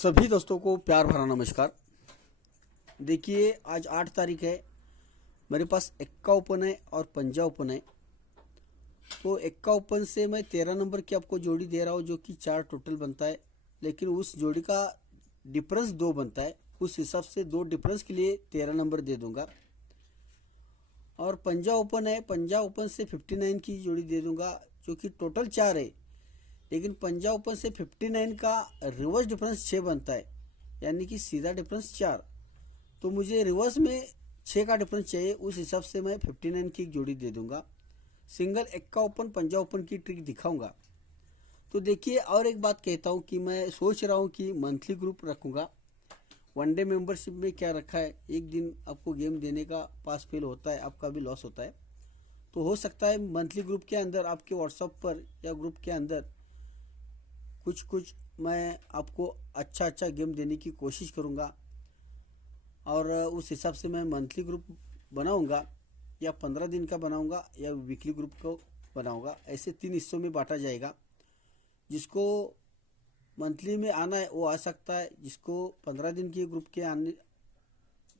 सभी दोस्तों को प्यार भरा नमस्कार। देखिए आज 8 तारीख है। मेरे पास एक्का ओपन है और पंजा ओपन है। तो एक्का ओपन से मैं 13 नंबर की आपको जोड़ी दे रहा हूँ जो कि 4 टोटल बनता है, लेकिन उस जोड़ी का डिफरेंस 2 बनता है। उस हिसाब से 2 डिफरेंस के लिए 13 नंबर दे दूंगा। और पंजा ओपन है, पंजा ओपन से 59 की जोड़ी दे दूंगा जो कि टोटल 4 है, लेकिन पंजा ओपन से 59 का रिवर्स डिफरेंस 6 बनता है, यानी कि सीधा डिफरेंस 4। तो मुझे रिवर्स में 6 का डिफरेंस चाहिए, उस हिसाब से मैं 59 की एक जोड़ी दे दूंगा। सिंगल एक्का ओपन पंजा ओपन की ट्रिक दिखाऊंगा। तो देखिए और एक बात कहता हूँ कि मैं सोच रहा हूँ कि मंथली ग्रुप रखूँगा। वनडे मेंबरशिप में क्या रखा है, एक दिन आपको गेम देने का पास फेल होता है, आपका भी लॉस होता है। तो हो सकता है मंथली ग्रुप के अंदर आपके व्हाट्सएप पर या ग्रुप के अंदर कुछ मैं आपको अच्छा गेम देने की कोशिश करूँगा, और उस हिसाब से मैं मंथली ग्रुप बनाऊँगा या 15 दिन का बनाऊँगा या वीकली ग्रुप को बनाऊँगा। ऐसे 3 हिस्सों में बांटा जाएगा। जिसको मंथली में आना है वो आ सकता है, जिसको 15 दिन के ग्रुप के आने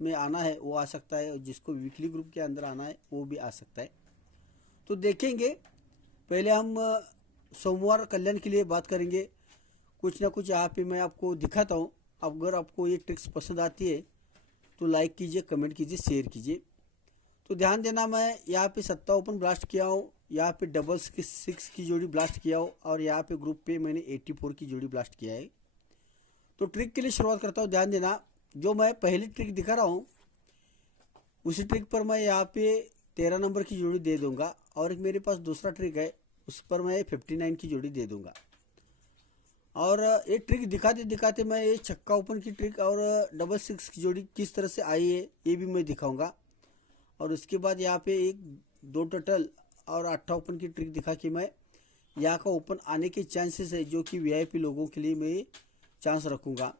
में आना है वो आ सकता है, और जिसको वीकली ग्रुप के अंदर आना है वो भी आ सकता है। तो देखेंगे। पहले हम सोमवार कल्याण के लिए बात करेंगे। कुछ ना कुछ यहाँ पे मैं आपको दिखाता हूँ। अगर आपको ये ट्रिक्स पसंद आती है तो लाइक कीजिए, कमेंट कीजिए, शेयर कीजिए। तो ध्यान देना, मैं यहाँ पे 7 ओपन ब्लास्ट किया हूँ, यहाँ पे डबल 6 की जोड़ी ब्लास्ट किया हूँ, और यहाँ पे ग्रुप पे मैंने 84 की जोड़ी ब्लास्ट किया है। तो ट्रिक के लिए शुरुआत करता हूँ। ध्यान देना, जो मैं पहली ट्रिक दिखा रहा हूँ उसी ट्रिक पर मैं यहाँ पे 13 नंबर की जोड़ी दे दूंगा, और एक मेरे पास दूसरा ट्रिक है उस पर मैं 59 की जोड़ी दे दूंगा। और ये ट्रिक दिखाते दिखाते मैं ये छक्का ओपन की ट्रिक और डबल 6 की जोड़ी किस तरह से आई है ये भी मैं दिखाऊंगा। और उसके बाद यहाँ पे 1-2 टोटल और 8 ओपन की ट्रिक दिखा के मैं यहाँ का ओपन आने के चांसेस है, जो कि वीआईपी लोगों के लिए मैं चांस रखूँगा।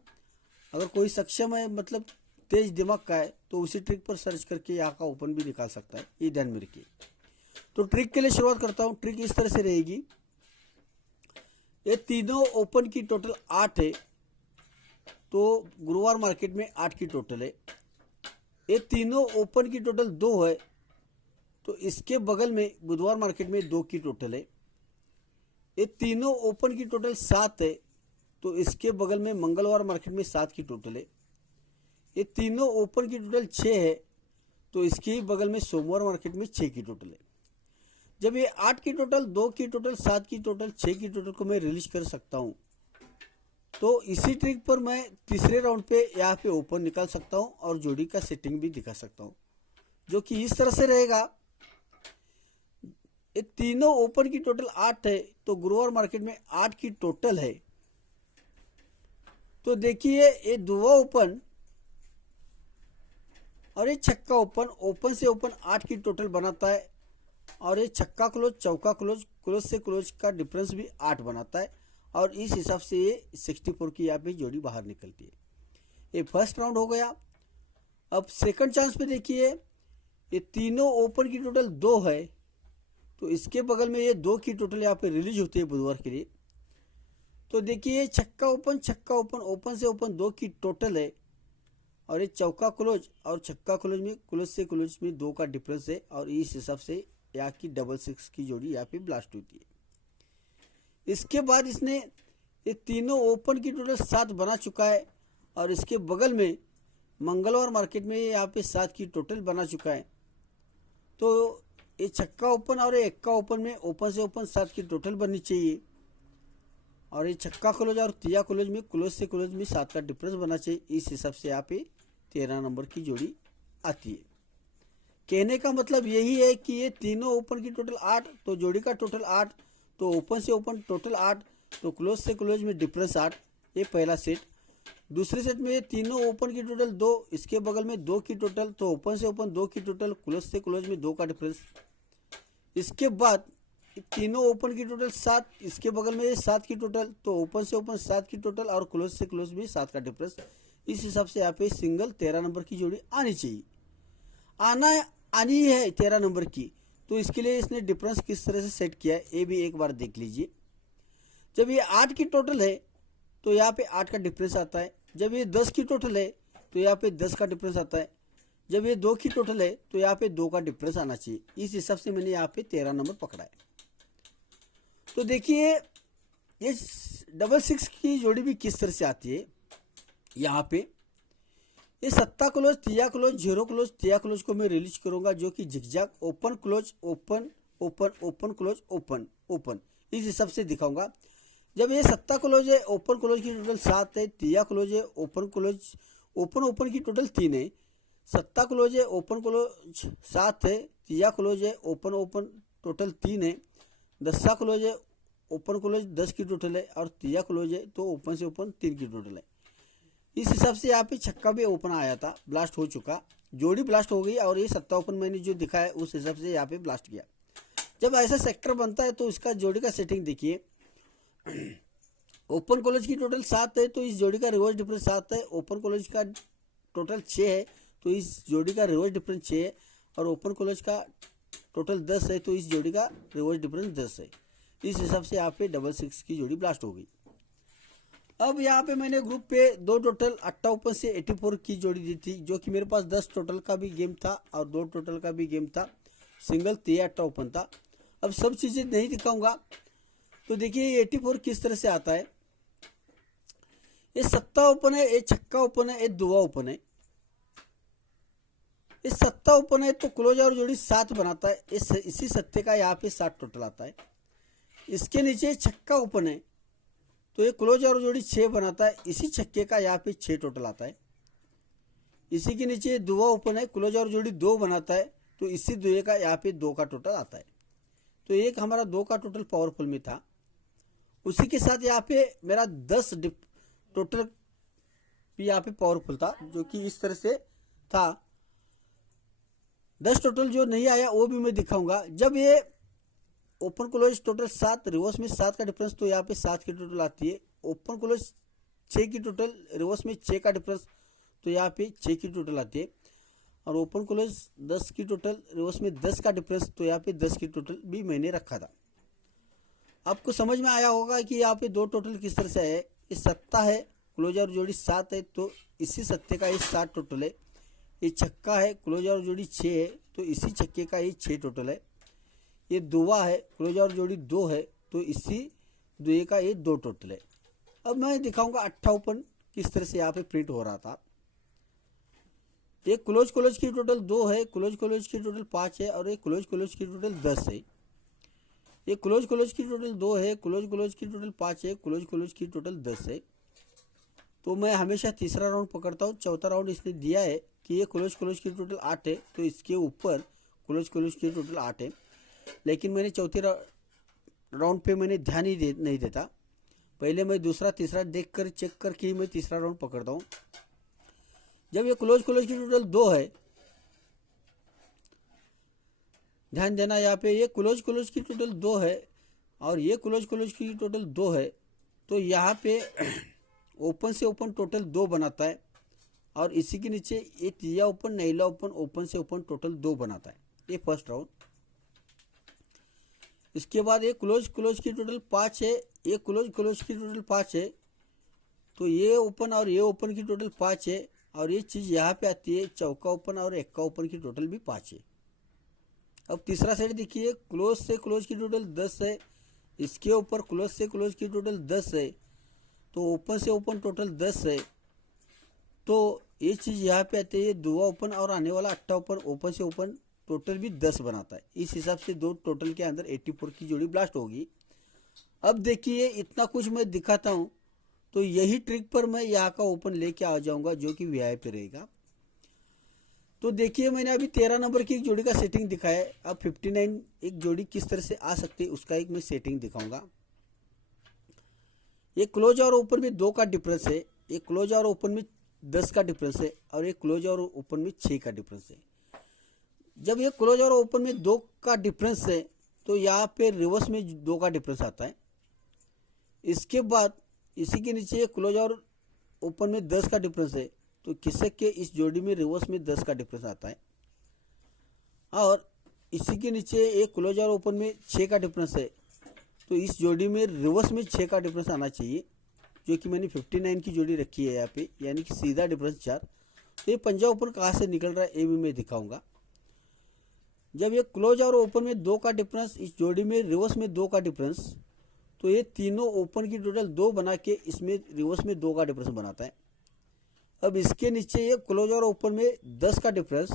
अगर कोई सक्षम है, मतलब तेज दिमाग का है, तो उसी ट्रिक पर सर्च करके यहाँ का ओपन भी निकाल सकता है। ये ध्यान में रखिए। तो ट्रिक के लिए शुरुआत करता हूँ। ट्रिक इस तरह से रहेगी। ये तीनों ओपन की टोटल 8 है, तो गुरुवार मार्केट में 8 की टोटल है। ये तीनों ओपन की टोटल 2 है, तो इसके बगल में बुधवार मार्केट में 2 की टोटल है। ये तीनों ओपन की टोटल 7 है, तो इसके बगल में मंगलवार मार्केट में 7 की टोटल है। ये तीनों ओपन की टोटल 6 है, तो इसके बगल में सोमवार मार्केट में 6 की टोटल है। जब ये 8 की टोटल, 2 की टोटल, 7 की टोटल, 6 की टोटल को मैं रिलीज कर सकता हूँ, तो इसी ट्रिक पर मैं तीसरे राउंड पे यहाँ पे ओपन निकाल सकता हूँ और जोड़ी का सेटिंग भी दिखा सकता हूँ, जो कि इस तरह से रहेगा। ये तीनों ओपन की टोटल 8 है, तो गुरुवार मार्केट में 8 की टोटल है। तो देखिए ये दुआ ओपन और ये छक्का ओपन, ओपन से ओपन 8 की टोटल बनाता है, और ये छक्का क्लोज, चौका क्लोज, क्लोज से क्लोज का डिफरेंस भी 8 बनाता है, और इस हिसाब से ये 64 की यहाँ पे जोड़ी बाहर निकलती है। ये फर्स्ट राउंड हो गया। अब सेकंड चांस पे देखिए, ये तीनों ओपन की टोटल 2 है, तो इसके बगल में ये 2 की टोटल यहाँ पे रिलीज होती है बुधवार के लिए। तो देखिए छक्का ओपन, छक्का ओपन, ओपन से ओपन 2 की टोटल है, और ये चौका क्लोज और छक्का क्लोज में, क्लोज से क्लोज में 2 का डिफरेंस है, और इस हिसाब से यहाँ की डबल 6 की जोड़ी यहाँ पे ब्लास्ट होती है। इसके बाद इसने ये तीनों ओपन की टोटल 7 बना चुका है, और इसके बगल में मंगलवार मार्केट में यहाँ पे 7 की टोटल बना चुका है। तो ये छक्का ओपन और ये एक्का ओपन में ओपन से ओपन 7 की टोटल बननी चाहिए, और ये छक्का क्लोज और तिया क्लोज में, क्लोज से क्लोज में 7 का डिफरेंस बनना चाहिए। इस हिसाब से यहाँ पे 13 नंबर की जोड़ी आती है। कहने का मतलब यही है कि ये तीनों ओपन की टोटल 8, तो जोड़ी का टोटल 8, तो ओपन से ओपन टोटल 8, तो क्लोज से क्लोज में डिफरेंस 8। ये पहला सेट। दूसरे सेट में ये तीनों ओपन की टोटल 2, इसके बगल में 2 की टोटल, तो ओपन से ओपन 2 की टोटल, क्लोज से क्लोज में 2 का डिफरेंस। इसके बाद तीनों ओपन की टोटल 7, इसके बगल में ये 7 की टोटल, तो ओपन से ओपन 7 की टोटल और क्लोज से क्लोज में 7 का डिफरेंस। इस हिसाब से यहाँ पे सिंगल 13 नंबर की जोड़ी आनी चाहिए। आनी है 13 नंबर की, तो इसके लिए इसने डिफरेंस किस तरह से सेट किया है ये भी एक बार देख लीजिए। जब ये 8 की टोटल है, तो यहाँ पे 8 का डिफरेंस आता है। जब ये 10 की टोटल है तो यहाँ पे 10 का डिफरेंस आता है। जब ये 2 की टोटल है तो यहाँ पे 2 का डिफरेंस आना चाहिए। इस हिसाब से मैंने यहाँ पे 13 नंबर पकड़ा है। तो देखिए ये 66 की जोड़ी भी किस तरह से आती है। यहाँ पे ये सत्ता क्लोज, तिया क्लोज, जीरो क्लोज, तिया क्लोज को मैं रिलीज करूंगा, जो कि zigzag open close open open open close open open इस हिसाब से दिखाऊंगा। जब ये सत्ता क्लोज है, ओपन क्लोज की टोटल 7 है, तिया क्लोज है, ओपन क्लोज ओपन ओपन की टोटल 3 है, सत्ता क्लोज है, ओपन क्लोज 7 है, तिया क्लोज है, ओपन ओपन टोटल 3 है, दस्सा क्लोज है, ओपन क्लोज 10 की टोटल है, और तिया क्लोज है तो ओपन से ओपन 3 की टोटल है। इस हिसाब से यहाँ पे छक्का भी ओपन आया था, ब्लास्ट हो चुका, जोड़ी ब्लास्ट हो गई, और ये सत्ता ओपन मैंने जो दिखाया उस हिसाब से यहाँ पे ब्लास्ट किया। जब ऐसा सेक्टर बनता है तो इसका जोड़ी का सेटिंग देखिए। ओपन कॉलेज की टोटल 7 है तो इस जोड़ी का रिवर्स डिफरेंस 7 है। ओपन कॉलेज का टोटल 6 है तो इस जोड़ी का रिवर्स डिफरेंस 6 है, और ओपन कॉलेज का टोटल 10 है तो इस जोड़ी का रिवर्स डिफरेंस 10 है। इस हिसाब से यहाँ पे 66 की जोड़ी ब्लास्ट हो गई। अब यहाँ पे मैंने ग्रुप पे 2 टोटल 8 ओपन से 84 की जोड़ी दी थी, जो कि मेरे पास 10 टोटल का भी गेम था और 2 टोटल का भी गेम था, सिंगल 8 ओपन था। अब सब चीज़ें नहीं दिखाऊंगा। तो देखिए ये 84 किस तरह से आता है। ये सत्ता ओपन है, ये छक्का ओपन है, ये दुआ ओपन है। ये सत्ता ओपन है तो क्लोज और जोड़ी 7 बनाता है। इसी सत्ते का यहाँ पे 7 टोटल आता है। इसके नीचे छक्का ओपन है तो ये क्लोज और जोड़ी 6 बनाता है। इसी छक्के का यहाँ पे 6 टोटल आता है। इसी के नीचे दुआ ओपन है, क्लोज और जोड़ी 2 बनाता है तो इसी दुए का यहाँ पे 2 का टोटल आता है। तो एक हमारा 2 का टोटल पावरफुल में था। उसी के साथ यहाँ पे मेरा 10 टोटल भी यहाँ पे पावरफुल था, जो कि इस तरह से था। 10 टोटल जो नहीं आया वो भी मैं दिखाऊंगा। जब ये ओपन क्लोज टोटल 7, रिवर्स में 7 का डिफरेंस तो यहाँ पे 7 की टोटल आती है। ओपन क्लोज 6 की टोटल, रिवर्स में 6 का डिफरेंस तो यहाँ पे 6 की टोटल आती है। और ओपन क्लोज 10 की टोटल, रिवर्स में 10 का डिफरेंस तो यहाँ पे 10 की टोटल भी मैंने रखा था। आपको समझ में आया होगा कि यहाँ पे 2 टोटल किस तरह से है। ये सत्ता है, क्लोज और जोड़ी 7 है तो इसी सत्ते का ये 7 टोटल है। ये छक्का है, क्लोज और जोड़ी 6 है तो इसी छक्के का ये 6 टोटल है। ये दुआ है, क्लोज और जोड़ी 2 है तो इसी दुए का ये 2 टोटल है। अब मैं दिखाऊंगा 8 ओपन किस तरह से यहाँ पे प्रिंट हो रहा था। ये क्लोज क्लोज की टोटल 2 है, क्लोज क्लोज की टोटल 5 है, और ये क्लोज क्लोज की टोटल 10 है। ये क्लोज क्लोज की टोटल 2 है, क्लोज क्लोज की टोटल 5 है, क्लोज क्लोज की टोटल 10 है। तो मैं हमेशा तीसरा राउंड पकड़ता हूँ। चौथा राउंड इसने दिया है कि ये क्लोज क्लोज की टोटल 8 है तो इसके ऊपर क्लोज क्लोज की टोटल 8 है। लेकिन मैंने चौथे राउंड पे मैंने ध्यान ही नहीं देता। पहले मैं दूसरा तीसरा देख कर चेक करके ही मैं तीसरा राउंड पकड़ता हूँ। जब ये क्लोज क्लोज की टोटल 2 है, ध्यान देना यहाँ पे ये क्लोज क्लोज की टोटल 2 है और ये क्लोज क्लोज की टोटल 2 है तो यहाँ पे ओपन से ओपन टोटल 2 बनाता है। और इसी के नीचे ये तिया ओपन, नैला ओपन, ओपन से ओपन टोटल 2 बनाता है। ये फर्स्ट राउंड। इसके बाद ये क्लोज क्लोज की टोटल 5 है, ये क्लोज क्लोज की टोटल 5 है तो ये ओपन और ये ओपन की टोटल 5 है। और ये चीज़ यहाँ पे आती है, चौका ओपन और एक्का ओपन की टोटल भी 5 है। अब तीसरा सेट देखिए, क्लोज से क्लोज की टोटल 10 है, इसके ऊपर क्लोज से क्लोज की टोटल 10 है तो ओपन से ओपन टोटल 10 है। तो ये चीज़ यहाँ पे आती है, दुआ ओपन और आने वाला 8 ओपन, ओपन से ओपन टोटल भी 10 बनाता है। इस हिसाब से 2 टोटल के अंदर 84 की जोड़ी ब्लास्ट होगी। अब देखिए इतना कुछ मैं दिखाता हूँ तो यही ट्रिक पर मैं यहाँ का ओपन लेके आ जाऊँगा, जो कि वीआईपी रहेगा। तो देखिए मैंने अभी 13 नंबर की एक जोड़ी का सेटिंग दिखाया है। अब 59 एक जोड़ी किस तरह से आ सकती है उसका एक मैं सेटिंग दिखाऊंगा। ये क्लोज और ओपन में 2 का डिफरेंस है, ये क्लोज और ओपन में 10 का डिफरेंस है, और ये क्लोज और ओपन में 6 का डिफरेंस है। जब ये क्लोज और ओपन में 2 का डिफरेंस है तो यहाँ पे रिवर्स में 2 का डिफरेंस आता है। इसके बाद इसी के नीचे क्लोज और ओपन में 10 का डिफरेंस है तो खिसक के इस जोड़ी में रिवर्स में 10 का डिफरेंस आता है। और इसी के नीचे एक क्लोज और ओपन में 6 का डिफरेंस है तो इस जोड़ी में रिवर्स में 6 का डिफरेंस आना चाहिए। जो कि मैंने 59 की जोड़ी रखी है यहाँ पे, यानी कि सीधा डिफरेंस 4। तो ये पंजाब ओपन कहाँ से निकल रहा है ये भी मैं दिखाऊंगा। जब ये क्लोज और ओपन में 2 का डिफरेंस, इस जोड़ी में रिवर्स में 2 का डिफरेंस, तो ये तीनों ओपन की टोटल 2 बना के इसमें रिवर्स में 2 का डिफरेंस बनाता है। अब इसके नीचे ये क्लोज और ओपन में 10 का डिफरेंस,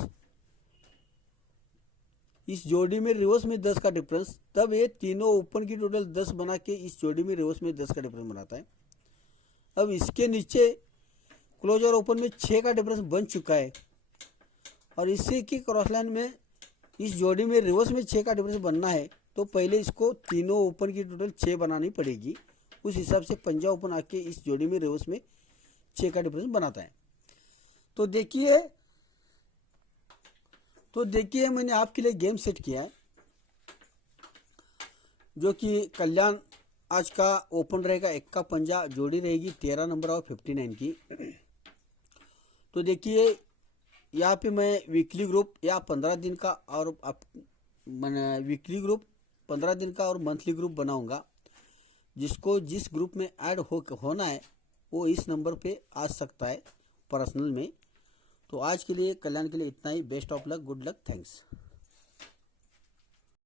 इस जोड़ी में रिवर्स में 10 का डिफरेंस, तब ये तीनों ओपन की टोटल 10 बना के इस जोड़ी में रिवर्स में 10 का डिफरेंस बनाता है। अब इसके नीचे क्लोज और ओपन में 6 का डिफरेंस बन चुका है, और इसी की क्रॉस लाइन में इस जोड़ी में रिवर्स में 6 का डिफरेंस बनना है, तो पहले इसको तीनों ओपन की टोटल 6 बनानी पड़ेगी। उस हिसाब से पंजाब ओपन आके इस जोड़ी में रिवर्स में 6 का डिफरेंस बनाता है। तो देखिए मैंने आपके लिए गेम सेट किया है, जो कि कल्याण आज का ओपन रहेगा। एक्का पंजा जोड़ी रहेगी 13 नंबर और 59 की। तो देखिए यहाँ पे मैं वीकली ग्रुप या 15 दिन का और वीकली ग्रुप 15 दिन का और मंथली ग्रुप बनाऊंगा। जिसको जिस ग्रुप में ऐड होना है वो इस नंबर पे आ सकता है पर्सनल में। तो आज के लिए कल्याण के लिए इतना ही। Best of luck, good luck, thanks.